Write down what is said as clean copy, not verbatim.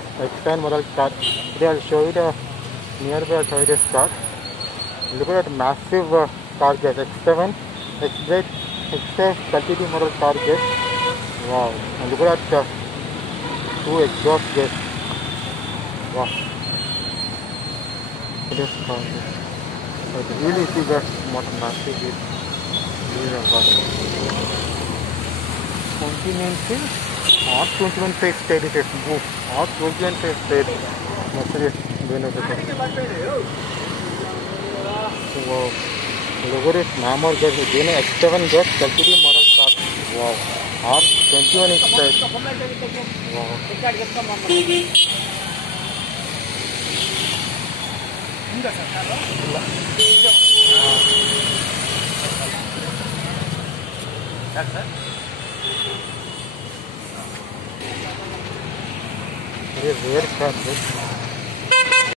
X7 model car. Today I'll show you the nearby. I'll show you this car. Look at that massive car gate. X7, X8, X5 30D model car gate. Wow! And look at that two exhaust gates. Wow! It is car gate. It's really big, what massive gate. These are car. 2019 or 2015 state it is move or 2015 state Mercedes Benz. Wow, look at this normal gas again X7 gas 30D model car. Wow, R21 is state. Wow. It is very fast.